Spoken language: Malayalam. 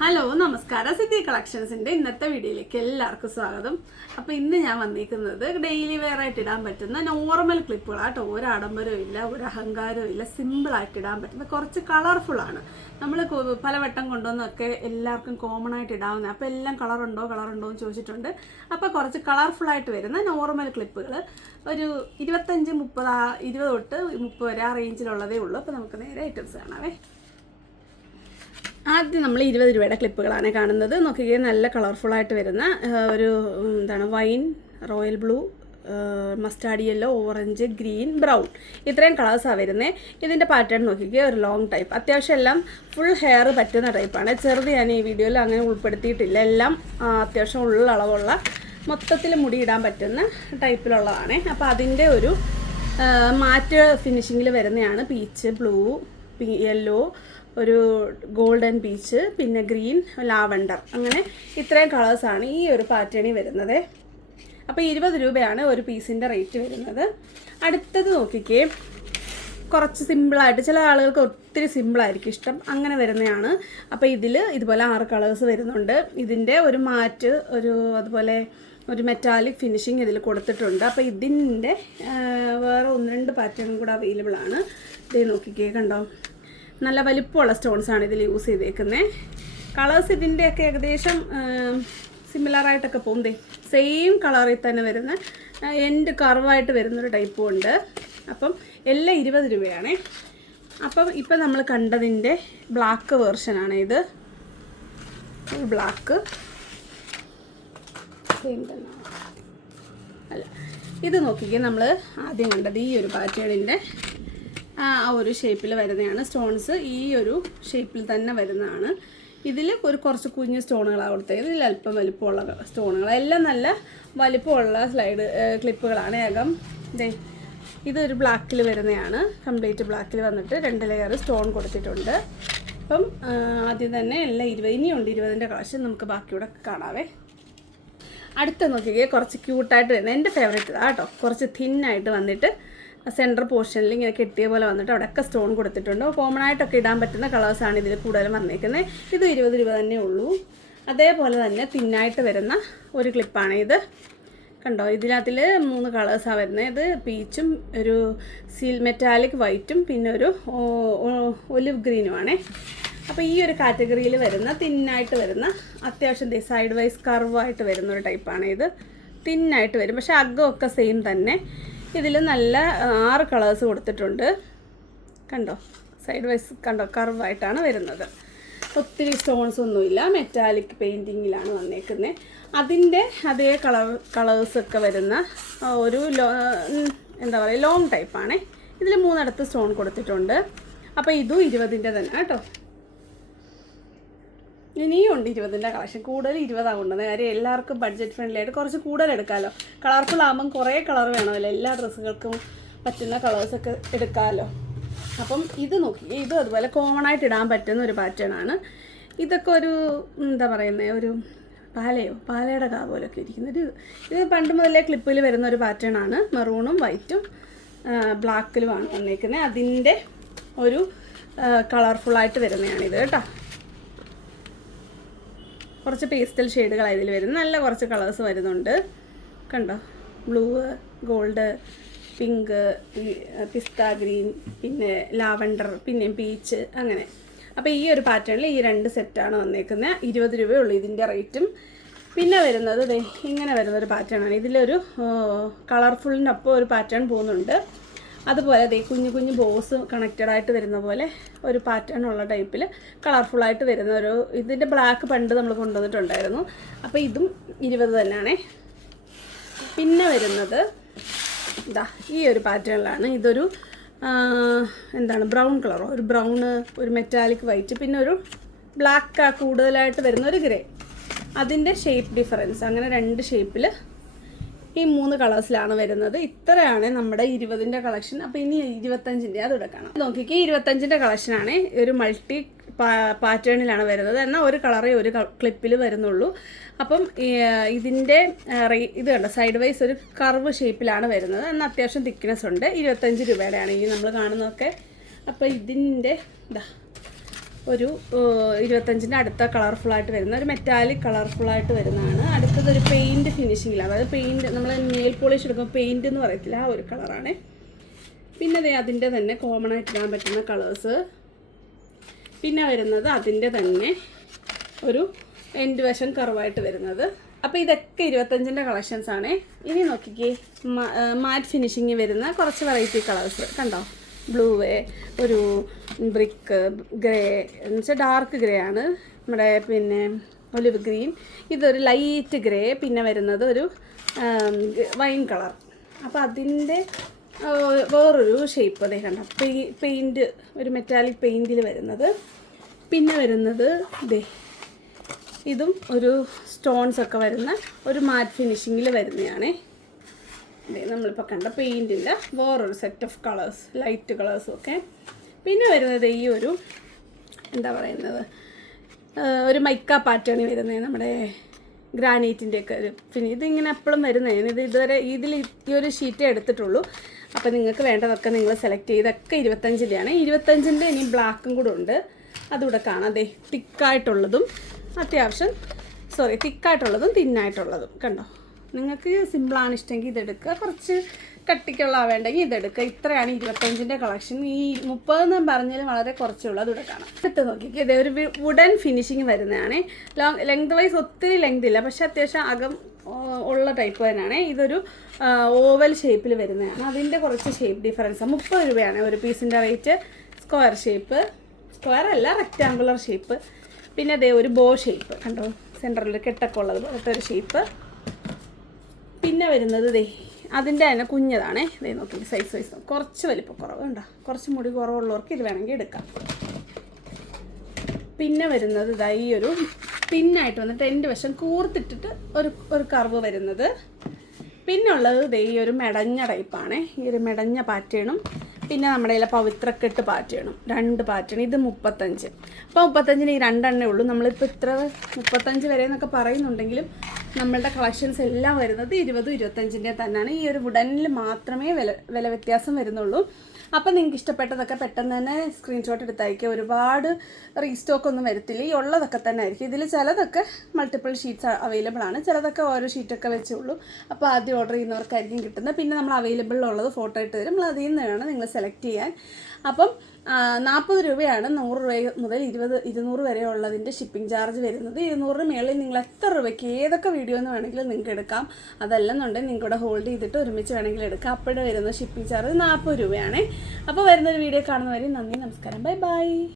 ഹലോ നമസ്കാരം. സിദ്ധി കളക്ഷൻസിന്റെ ഇന്നത്തെ വീഡിയോയിലേക്ക് എല്ലാവർക്കും സ്വാഗതം. അപ്പൊ ഇന്ന് ഞാൻ വന്നിരിക്കുന്നത് ഡെയിലി വെയർ ആയിട്ട് ഇടാൻ പറ്റുന്ന നോർമൽ ക്ലിപ്പുകളാട്ടോ. ഒരു ആഡംബരവും ഇല്ല ഒരു അഹങ്കാരവും ഇല്ല. സിമ്പിൾ ആയിട്ട് ഇടാൻ പറ്റുന്ന കുറച്ച് കളർഫുൾ ആണ്. നമ്മൾ പലവട്ടം കൊണ്ടുവന്നൊക്കെ എല്ലാവർക്കും കോമൺ ആയിട്ട് ഇടാവുന്ന അപ്പോൾ എല്ലാം കളർ കളറുണ്ടോ കളറുണ്ടോ എന്ന് ചോദിച്ചിട്ടുണ്ട്. അപ്പോൾ കുറച്ച് കളർഫുൾ ആയിട്ട് വരുന്ന നോർമൽ ക്ലിപ്പുകൾ ഒരു ഇരുപത്തഞ്ച് മുപ്പത് ഇരുപത് തൊട്ട് മുപ്പത് വരെ ആ റേഞ്ചിലുള്ളതേ ഉള്ളൂ. അപ്പോൾ നമുക്ക് നേരെ ഐറ്റംസ് കാണാവേ. ആദ്യം നമ്മൾ ഇരുപത് രൂപയുടെ ക്ലിപ്പുകളാണ് കാണുന്നത്. നോക്കുകയും നല്ല കളർഫുൾ ആയിട്ട് വരുന്ന ഒരു എന്താണ് wine royal blue mustard yellow orange green brown. ഇത്രയും കളേഴ്സാണ് വരുന്നത് ഇതിന്റെ പാറ്റേൺ നോക്കിക്കേ ഒരു ലോങ് ടൈപ്പ് അത്യാവശ്യം എല്ലാം ഫുൾ ഹെയർ പറ്റുന്ന ടൈപ്പാണ് ചെറുത് ഞാൻ ഈ വീഡിയോയിൽ അങ്ങനെ ഉൾപ്പെടുത്തിയിട്ടില്ല. എല്ലാം അത്യാവശ്യം ഉള്ള അളവുള്ള മൊത്തത്തിൽ മുടിയിടാൻ പറ്റുന്ന ടൈപ്പിലുള്ളതാണ് അപ്പോൾ അതിന്റെ ഒരു മാറ്റ് ഫിനിഷിങ്ങിൽ വരുന്നതാണ്. പീച്ച് ബ്ലൂ യെല്ലോ ഒരു ഗോൾഡൻ പീച്ച് പിന്നെ ഗ്രീൻ ലാവണ്ടർ. അങ്ങനെ ഇത്രയും കളേഴ്സാണ് ഈ ഒരു പാറ്റേണിൽ വരുന്നത്. അപ്പോൾ ഇരുപത് രൂപയാണ് ഒരു പീസിന്റെ റേറ്റ് വരുന്നത്. അടുത്തത് നോക്കിക്കേ. കുറച്ച് സിമ്പിളായിട്ട് ചില ആളുകൾക്ക് ഒത്തിരി സിമ്പിളായിരിക്കും ഇഷ്ടം. അങ്ങനെ വരുന്നതാണ്. അപ്പോൾ ഇതിൽ ഇതുപോലെ ആറ് കളേഴ്സ് വരുന്നുണ്ട്. ഇതിന്റെ ഒരു മാറ്റ് ഒരു അതുപോലെ ഒരു മെറ്റാലിക് ഫിനിഷിങ് ഇതിൽ കൊടുത്തിട്ടുണ്ട്. അപ്പോൾ ഇതിന്റെ വേറെ ഒന്ന് രണ്ട് പാറ്റേണും കൂടെ അവൈലബിൾ ആണ്. ഇതേ നോക്കിക്കേ കണ്ടോ? നല്ല വലിപ്പമുള്ള സ്റ്റോൺസ് ആണ് ഇതിൽ യൂസ് ചെയ്തേക്കുന്നത് കളേഴ്സ് ഇതിന്റെയൊക്കെ ഏകദേശം സിമിലറായിട്ടൊക്കെ പോകുന്നേ സെയിം കളറിൽ തന്നെ വരുന്ന എൻഡ് കർവായിട്ട് വരുന്നൊരു ടൈപ്പും ഉണ്ട്. അപ്പം എല്ലാം ഇരുപത് രൂപയാണേ. അപ്പം ഇപ്പം നമ്മൾ കണ്ടതിന്റെ ബ്ലാക്ക് വേർഷനാണ് ഇത്. ബ്ലാക്ക് സെയിം തന്നെ. അല്ല ഇത് നോക്കിക്കേ നമ്മൾ ആദ്യം കണ്ടത് ഈ ഒരു പാറ്റേണിന്റെ ആ ഒരു ഷേപ്പിൽ വരുന്നതാണ്. സ്റ്റോൺസ് ഈ ഒരു ഷേപ്പിൽ തന്നെ വരുന്നതാണ്. ഇതിൽ ഒരു കുറച്ച് കുഞ്ഞ് സ്റ്റോണുകളാണ് കൊടുത്തത് ഇതിൽ അല്പം വലിപ്പമുള്ള സ്റ്റോണുകൾ എല്ലാം നല്ല വലിപ്പമുള്ള സ്ലൈഡ് ക്ലിപ്പുകളാണ് ഏകം. ഇതേ ഇതൊരു ബ്ലാക്കിൽ വരുന്നതാണ്. കംപ്ലീറ്റ് ബ്ലാക്കിൽ വന്നിട്ട് രണ്ട് ലെയർ സ്റ്റോൺ കൊടുത്തിട്ടുണ്ട്. അപ്പം ആദ്യം തന്നെ എല്ലാം ഇരുപത് ഇനിയുണ്ട് ഇരുപതിന്റെ കളക്ഷൻ നമുക്ക് ബാക്കിയൂടെ കാണാവേ. അടുത്ത നോക്കിക്കേ കുറച്ച് ക്യൂട്ടായിട്ട് വരുന്നത് എന്റെ ഫേവറേറ്റ് ഇതാ കേട്ടോ. കുറച്ച് തിന്നായിട്ട് വന്നിട്ട് സെന്റർ പോർഷനിൽ ഇങ്ങനെ കെട്ടിയ പോലെ വന്നിട്ട് അവിടെയൊക്കെ സ്റ്റോൺ കൊടുത്തിട്ടുണ്ട്. കോമൺ ആയിട്ടൊക്കെ ഇടാൻ പറ്റുന്ന കളേഴ്സാണ് ഇതിൽ കൂടുതലും വന്നേക്കുന്നത് ഇത് ഇരുപത് രൂപ തന്നെ ഉള്ളൂ. അതേപോലെ തന്നെ തിന്നായിട്ട് വരുന്ന ഒരു ക്ലിപ്പാണ് ഇത്. കണ്ടോ? ഇതിനകത്തിൽ മൂന്ന് കളേഴ്സാണ് വരുന്നത് ഇത് പീച്ചും ഒരു സീൽ മെറ്റാലിക് വൈറ്റും പിന്നെ ഒരു ഒലിവ് ഗ്രീനുമാണേ അപ്പോൾ ഈ ഒരു കാറ്റഗറിയിൽ വരുന്ന തിന്നായിട്ട് വരുന്ന അത്യാവശ്യം സൈഡ് വൈസ് കർവായിട്ട് വരുന്ന ഒരു ടൈപ്പാണ് ഇത്. തിന്നായിട്ട് വരും. പക്ഷേ അഗ്ഗമൊക്കെ സെയിം തന്നെ. ഇതിൽ നല്ല ആറ് കളേഴ്സ് കൊടുത്തിട്ടുണ്ട്. കണ്ടോ? സൈഡ് വൈസ് കണ്ടോ? കർവായിട്ടാണ് വരുന്നത്. ഒത്തിരി സ്റ്റോൺസ് ഒന്നുമില്ല. മെറ്റാലിക് പെയിന്റിങ്ങിലാണ് വന്നേക്കുന്നത് അതിന്റെ അതേ കളർ കളേഴ്സൊക്കെ വരുന്ന ഒരു ലോ എന്താ പറയുക ലോങ് ടൈപ്പാണ്. ഇതിൽ മൂന്നിടത്ത് സ്റ്റോൺ കൊടുത്തിട്ടുണ്ട്. അപ്പോൾ ഇതും ഇരുപതിന്റെ തന്നെ കേട്ടോ. ഇനിയും ഉണ്ട് ഇരുപതിന്റെ കളക്ഷൻ. കൂടുതൽ ഇരുപതാണ് കൊണ്ടുവന്നത് കാര്യം എല്ലാവർക്കും ബഡ്ജറ്റ് ഫ്രണ്ട്ലി ആയിട്ട് കുറച്ച് കൂടുതൽ എടുക്കാമല്ലോ കളർഫുൾ ആകുമ്പം കുറേ കളർ വേണമല്ലോ. എല്ലാ ഡ്രസ്സുകൾക്കും പറ്റുന്ന കളേഴ്സൊക്കെ എടുക്കാമല്ലോ അപ്പം ഇത് നോക്കി. ഇത് അതുപോലെ കോമൺ ആയിട്ട് ഇടാൻ പറ്റുന്ന ഒരു പാറ്റേൺ ആണ്. ഇതൊക്കെ ഒരു എന്താ പറയുന്നത് ഒരു പാലയോ? പാലയുടെ കാ പോലൊക്കെ ഇരിക്കുന്ന. ഇത് ഇത് പണ്ട് മുതലേ ക്ലിപ്പിൽ വരുന്ന ഒരു പാറ്റേൺ ആണ്. മെറൂണും വൈറ്റും ബ്ലാക്കിലുമാണ് വന്നേക്കുന്നത് അതിന്റെ ഒരു കളർഫുള്ളായിട്ട് വരുന്നതാണിത് കേട്ടോ. കുറച്ച് പേസ്റ്റൽ ഷെയ്ഡുകളാണ് ഇതിൽ വരുന്നത്. നല്ല കുറച്ച് കളേഴ്സ് വരുന്നുണ്ട്. കണ്ടോ? ബ്ലൂ ഗോൾഡ് പിങ്ക് പിസ്ത ഗ്രീൻ പിന്നെ ലാവണ്ടർ പിന്നെ പീച്ച് അങ്ങനെ. അപ്പോൾ ഈ ഒരു പാറ്റേണിൽ ഈ രണ്ട് സെറ്റാണ് വന്നേക്കുന്നത് ഇരുപത് രൂപയുള്ളൂ ഇതിന്റെ റേറ്റും പിന്നെ വരുന്നത് ഇങ്ങനെ വരുന്നൊരു പാറ്റേണാണ് ഇതിലൊരു കളർഫുള്ളിനൊപ്പം ഒരു പാറ്റേൺ പോകുന്നുണ്ട്. അതുപോലെ അതേ കുഞ്ഞു കുഞ്ഞു ബോസ് കണക്റ്റഡ് ആയിട്ട് വരുന്ന പോലെ ഒരു പാറ്റേൺ ഉള്ള ടൈപ്പിൽ കളർഫുള്ളായിട്ട് വരുന്ന ഒരു ഇതിന്റെ ബ്ലാക്ക് പണ്ട് നമ്മൾ കൊണ്ടുവന്നിട്ടുണ്ടായിരുന്നു. അപ്പോൾ ഇതും ഇരുപത് തന്നെയാണേ. പിന്നെ വരുന്നത് ഇതാ ഈ ഒരു പാറ്റേണിലാണ് ഇതൊരു എന്താണ് ബ്രൗൺ കളറോ ഒരു ബ്രൗണ് ഒരു മെറ്റാലിക് വൈറ്റ് പിന്നെ ഒരു ബ്ലാക്ക് കൂടുതലായിട്ട് വരുന്ന ഒരു ഗ്രേ അതിന്റെ ഷേപ്പ് ഡിഫറൻസ് അങ്ങനെ രണ്ട് ഷേപ്പിൽ ഈ മൂന്ന് കളേഴ്സിലാണ് വരുന്നത്. ഇത്രയാണ് നമ്മുടെ ഇരുപതിന്റെ കളക്ഷൻ. അപ്പോൾ ഇനി ഇരുപത്തഞ്ചിന്റെ അതോടെ കാണാം. നോക്കിക്കേ ഇരുപത്തഞ്ചിന്റെ കളക്ഷനാണ് ഒരു മൾട്ടി പാറ്റേണിലാണ് വരുന്നത്. എന്നാൽ ഒരു കളറേ ഒരു ക്ലിപ്പിൽ വരുന്നുള്ളൂ. അപ്പം ഇതിന്റെ ഇത് കണ്ട സൈഡ് വൈസ് ഒരു കർവ് ഷേപ്പിലാണ് വരുന്നത്. എന്നാൽ അത്യാവശ്യം തിക്നെസ് ഉണ്ട്. ഇരുപത്തഞ്ച് രൂപയുടെയാണ് ഇനി നമ്മൾ കാണുന്നതൊക്കെ. അപ്പോൾ ഇതിന്റെ ഇതാ ഒരു ഇരുപത്തഞ്ചിന്റെ അടുത്ത കളർഫുൾ ആയിട്ട് വരുന്ന ഒരു മെറ്റാലിക് കളർഫുൾ കളർഫുള്ളായിട്ട് വരുന്നതാണ്. അടുത്തത് ഒരു പെയിന്റ് ഫിനിഷിങ്ങിൽ അതായത് പെയിന്റ് നമ്മൾ നെയിൽ പോളിഷ് എടുക്കുമ്പോൾ പെയിന്റ് എന്ന് പറയത്തില്ല ആ ഒരു കളറാണ്. പിന്നെ ദേ അതിന്റെ തന്നെ കോമൺ ആയിട്ട് ഇടാൻ പറ്റുന്ന കളേഴ്സ് പിന്നെ വരുന്നത് അതിന്റെ തന്നെ ഒരു എൻഡ് വശം കർവായിട്ട് വരുന്നത്. അപ്പോൾ ഇതൊക്കെ ഇരുപത്തഞ്ചിന്റെ കളക്ഷൻസ് ആണ്. ഇനി നോക്കിക്കേ മാറ്റ് ഫിനിഷിങ് വരുന്ന കുറച്ച് വെറൈറ്റി കളേഴ്സ് കണ്ടോ? ബ്ലൂ ഒരു ബ്രിക്ക് ഗ്രേ എന്ന് വെച്ചാൽ ഡാർക്ക് ഗ്രേ ആണ്. നമ്മുടെ പിന്നെ ഒലിവ് ഗ്രീൻ ഇതൊരു ലൈറ്റ് ഗ്രേ പിന്നെ വരുന്നത് ഒരു വൈൻ കളർ അപ്പോൾ അതിന്റെ വേറൊരു ഷേപ്പ് അതേ കണ്ട. പെയിന്റ് ഒരു മെറ്റാലിക് പെയിന്റിൽ വരുന്നത്. പിന്നെ വരുന്നത് ദേ ഇതും ഒരു സ്റ്റോൺസ് ഒക്കെ വരുന്ന ഒരു മാറ്റ് ഫിനിഷിങ്ങിൽ വരുന്നതാണേ നമ്മളിപ്പോൾ കണ്ട പെയിന്റിന്റെ വേറൊരു സെറ്റ് ഓഫ് കളേഴ്സ് ലൈറ്റ് കളേഴ്സും ഒക്കെ. പിന്നെ വരുന്നത് ഈ ഒരു എന്താ പറയുന്നത്? ഒരു മൈക്ക പാറ്റേൺ വരുന്നത് നമ്മുടെ ഗ്രാനൈറ്റിന്റെ ഒക്കെ ഒരു പിന്നെ ഇതിങ്ങനെ എപ്പോഴും വരുന്നതാണ് ഇത് ഇതുവരെ ഇതിൽ ഈ ഒരു ഷീറ്റേ എടുത്തിട്ടുള്ളൂ. അപ്പോൾ നിങ്ങൾക്ക് വേണ്ടതൊക്കെ നിങ്ങൾ സെലക്ട് ചെയ്തൊക്കെ ഇരുപത്തഞ്ചിന്റെയാണ് ഇരുപത്തഞ്ചിന്റെ ഇനി ബ്ലാക്കും കൂടെ ഉണ്ട്. അതുകൂടെ കാണാം. അതെ തിക്കായിട്ടുള്ളതും അത്യാവശ്യം സോറി തിക്കായിട്ടുള്ളതും തിന്നായിട്ടുള്ളതും കണ്ടോ? നിങ്ങൾക്ക് സിമ്പിളാണ് ഇഷ്ടമെങ്കിൽ ഇതെടുക്കുക. കുറച്ച് കട്ടിക്കുള്ള വേണ്ടെങ്കിൽ ഇതെടുക്കുക. ഇത്രയാണ് ഇരുപത്തഞ്ചിന്റെ കളക്ഷൻ ഈ മുപ്പതെന്ന് പറഞ്ഞാൽ വളരെ കുറച്ചേ ഉള്ളൂ. അതിവിടെ കാണാം. എടുത്ത് നോക്കിക്കുക ഇതേ ഒരു വുഡൻ ഫിനിഷിങ് വരുന്നതാണ്. ലോങ് ലെങ്ത് വൈസ് ഒത്തിരി ലെങ്ത് ഇല്ല. പക്ഷെ അത്യാവശ്യം അകം ഉള്ള ടൈപ്പ് തന്നെയാണ്. ഇതൊരു ഓവൽ ഷേപ്പിൽ വരുന്നതാണ്. അതിന്റെ കുറച്ച് ഷേപ്പ് ഡിഫറൻസ് മുപ്പത് രൂപയാണ് ഒരു പീസിന്റെ റേറ്റ് സ്ക്വയർ ഷേപ്പ് സ്ക്വയർ അല്ല റെക്റ്റാങ്കുലർ ഷേപ്പ് പിന്നെ അതേ ഒരു ബോ ഷേപ്പ് കണ്ടോ? സെന്ററിൽ കെട്ടൊക്കെ ഉള്ളത് പോലത്തെ ഒരു ഷേപ്പ് പിന്നെ വരുന്നത് ദേ അതിന്റെ തന്നെ കുഞ്ഞതാണേ. ദേ നോക്കി സൈസ് വൈസ് കുറച്ച് വലിപ്പം കുറവ് ഉണ്ടോ കുറച്ച് മുടി കുറവുള്ളവർക്ക് ഇത് വേണമെങ്കിൽ എടുക്കാം. പിന്നെ വരുന്നത് ഇതാ ഈ ഒരു പിന്നായിട്ട് വന്നിട്ട് എന്റെ വശം കൂർത്തിട്ടിട്ട് ഒരു ഒരു കർവ് വരുന്നത്. പിന്നെ ഉള്ളത് ദേ ഈ ഒരു മെടഞ്ഞ ടൈപ്പാണ്. ഈ ഒരു മെടഞ്ഞ പാറ്റേണും പിന്നെ നമ്മുടെ കയ്യിലെ പവിത്രക്കെട്ട് പാറ്റേണും. രണ്ട് പാറ്റേൺ. ഇത് മുപ്പത്തഞ്ച്. അപ്പോൾ മുപ്പത്തഞ്ചിന് ഈ രണ്ടെണ്ണേ ഉള്ളൂ. നമ്മളിപ്പോൾ ഇത്ര മുപ്പത്തഞ്ച് വരെ എന്നൊക്കെ പറയുന്നുണ്ടെങ്കിലും നമ്മളുടെ കളക്ഷൻസ് എല്ലാം വരുന്നത് ഇരുപതും ഇരുപത്തഞ്ചിന്റെ തന്നെയാണ്. ഈ ഒരു വുഡനിൽ മാത്രമേ വില വില വ്യത്യാസം വരുന്നുള്ളൂ. അപ്പം നിങ്ങൾക്ക് ഇഷ്ടപ്പെട്ടതൊക്കെ പെട്ടെന്ന് തന്നെ സ്ക്രീൻഷോട്ട് എടുത്തയക്കുക ഒരുപാട് റീസ്റ്റോക്ക് ഒന്നും വരത്തില്ല. ഈ ഉള്ളതൊക്കെ തന്നെ ആയിരിക്കും. ഇതിൽ ചിലതൊക്കെ മൾട്ടിപ്പിൾ ഷീറ്റ്സ് അവൈലബിൾ ആണ്. ചിലതൊക്കെ ഓരോ ഷീറ്റൊക്കെ വെച്ചുള്ളൂ അപ്പോൾ ആദ്യം ഓർഡർ ചെയ്യുന്നവർക്കായിരിക്കും കിട്ടുന്നത്. പിന്നെ നമ്മൾ അവൈലബിൾ ഉള്ളത് ഫോട്ടോ ഇട്ട് തരും. നമ്മൾ അതിൽ നിന്ന് വേണം നിങ്ങൾ സെലക്ട് ചെയ്യാൻ. അപ്പം നാൽപ്പത് രൂപയാണ് നൂറ് രൂപ മുതൽ ഇരുപത് ഇരുന്നൂറ് വരെ ഉള്ളതിന്റെ ഷിപ്പിംഗ് ചാർജ് വരുന്നത്. ഇരുന്നൂറിന് മേളിൽ നിങ്ങൾ എത്ര രൂപയ്ക്ക് ഏതൊക്കെ വീഡിയോ എന്ന് വേണമെങ്കിലും നിങ്ങൾക്ക് എടുക്കാം. അതല്ലെന്നുണ്ടെങ്കിൽ നിങ്ങളുടെ ഹോൾഡ് ചെയ്തിട്ട് ഒരുമിച്ച് വേണമെങ്കിൽ എടുക്കാം. അപ്പോഴേ വരുന്ന ഷിപ്പിംഗ് ചാർജ് നാൽപ്പത് രൂപയാണ്. അപ്പോൾ വരുന്നൊരു വീഡിയോ കാണുന്നവരെയും നന്ദി നമസ്കാരം. Bye bye